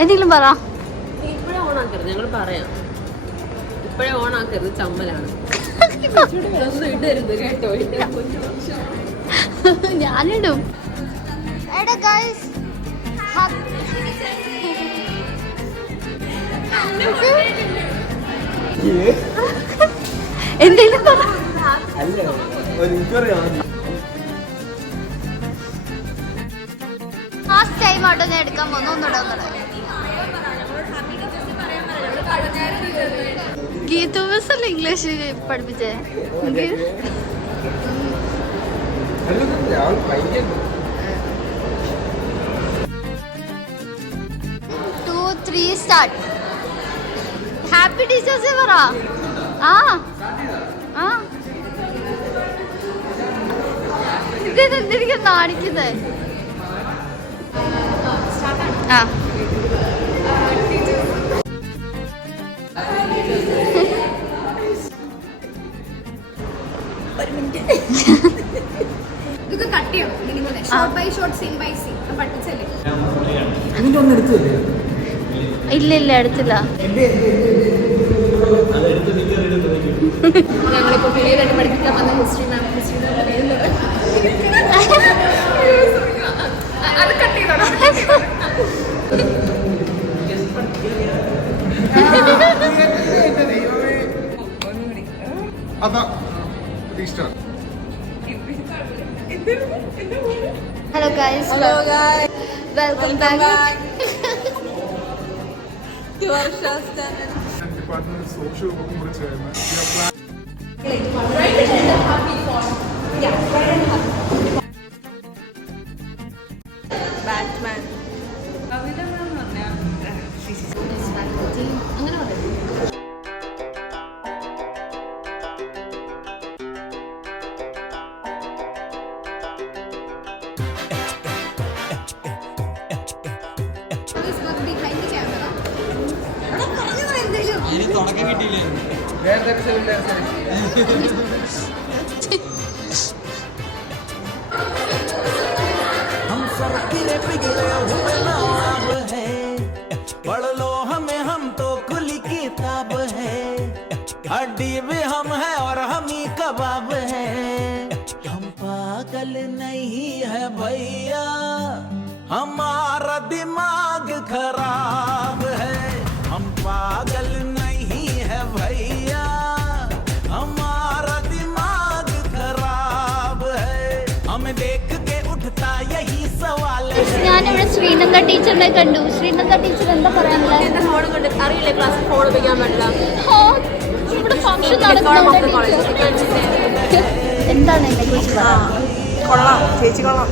എന്തെങ്കിലും പറ. ഇപ്പഴേ ഓണാക്കരുത്, ഞങ്ങൾ പറയാം. ഇപ്പഴേ ഓണാക്കരുത്, ചമ്മലാണ്. ഇടരുത് കേട്ടോ. ഞാനിടും. എന്തെങ്കിലും പറ. ഫാസ്റ്റ് ടൈം ആട്ടോ ഞാൻ എടുക്കാൻ പോകുന്നു. ഒന്നുകൂടെ ഗീതു മിസ് അല്ലേ ഇംഗ്ലീഷ് പഠിപ്പിച്ചേ? 2, 3 സ്റ്റാർട്ട്. ഹാപ്പി ടീച്ചേഴ്സ് പറ. ഇതെന്തിരിക്കും കാണിക്കുന്നേ? ഇതൊക്കെ കട്ട് ചെയ്യണം. Shot by shot, scene by scene പഠിപ്പിച്ചല്ലേ? ഇല്ല എടുത്തില്ല. ഞങ്ങളിപ്പോ പുതിയതായിട്ട് പഠിപ്പിക്കാൻ വന്ന ഹിസ്റ്ററി മാം. അത് കട്ട് ചെയ്തോ. Hello guys, welcome back to our show channel. Department of Social Work chairman. Batman അങ്ങനെ പറയും. हम सब गिरे पिघले हुए नवाब है, पढ़ लो हमें, हम तो खुली किताब है, हड्डी भी हम है और हम ही कबाब है, हम पागल नहीं है भैया, हमारा दिमाग खराब है, हम पागल नहीं है भैया, हमारा दिमाग खराब है, हमें देख के उठता यही सवाल है. ഞാനിവിടെ ശ്രീനന്ദ ടീച്ചറിനെ കണ്ടു. ശ്രീനന്ദ ടീച്ചർ എന്താ പറയാനുള്ളത്? എന്റെ ഫോൺ കൊണ്ട് അറിയില്ലേ, ക്ലാസ്സിൽ ഫോൺ ഉപയോഗിക്കാൻ പറ്റില്ല. ഇവിടെ ഫംഗ്ഷൻ നടക്കുന്നുണ്ട്. എന്താണ് എന്നെ കുറിച്ച് പറയാൻ? കൊള്ളാം ചേച്ചി, കൊള്ളാം.